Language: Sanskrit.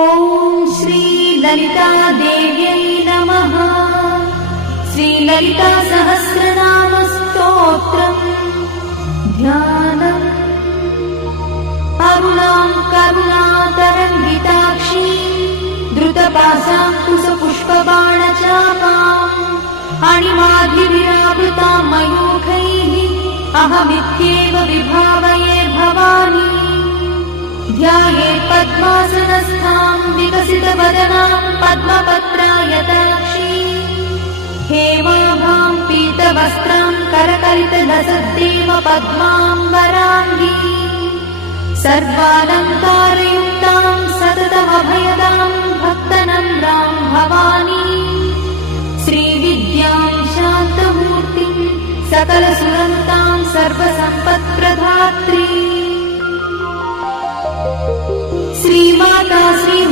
ॐ श्री ललिता देव्यै नमः। श्री ललिता सहस्रनाम स्तोत्रम् ध्यानम्। अरुणां करुणातरङ्गिताक्षी द्रुतपाशाङ्कुशपुष्पबाणचापाम् अणिमाधिविरावृतां मयूखैः अहमित्येव विभावये भवानी। ध्यायेत् पद्मासनस्थां विकसितवदनां पद्मपत्रायताक्षी हेमाभां पीतवस्त्रां करकलितलसद्देव पद्माम्बराङ्गी सर्वालङ्कारयुक्तां सततमभयदां भक्तनम्रां भवानी। श्रीविद्यां शान्तमूर्तिं सकलसुरन्तां सर्वसम्पत्प्रदात्री श्रीमाता श्री